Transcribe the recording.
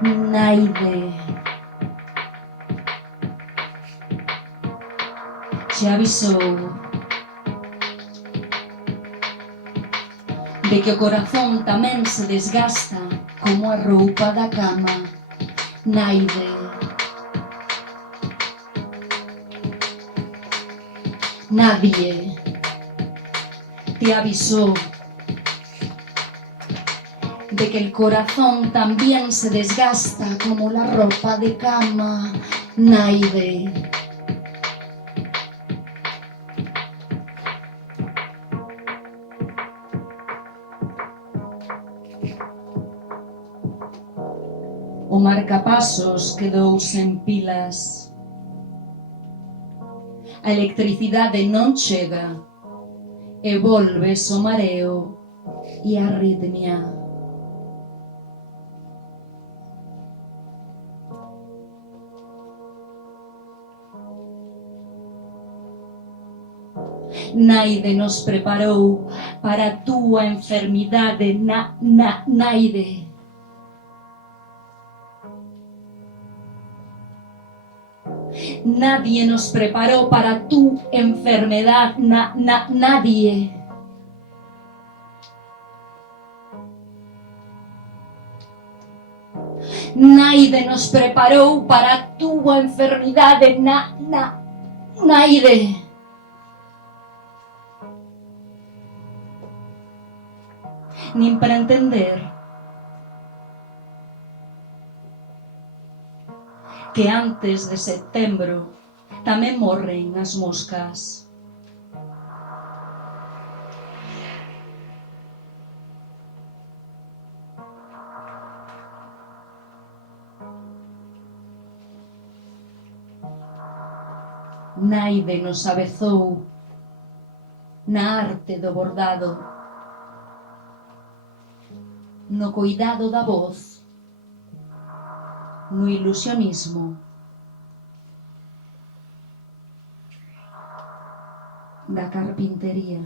Naide. Xa avisou de que o corazón tamén se desgasta como a roupa da cama. Naide. Nadie te avisó de que el corazón también se desgasta como la ropa de cama. Naide. O marcapasos quedou sen pilas. A electricidade non chega e volves o mareo e a arritmia. Naide nos preparou para a túa enfermidade. Naide. Nadie nos preparó para tu enfermedad. Nadie. Naide nos preparou para a túa enfermidade. Naide. Nin para entender que antes de setembro tamén morren as moscas. Naide nos avezou na arte do bordado, no cuidado da voz, no ilusionismo, da carpintería.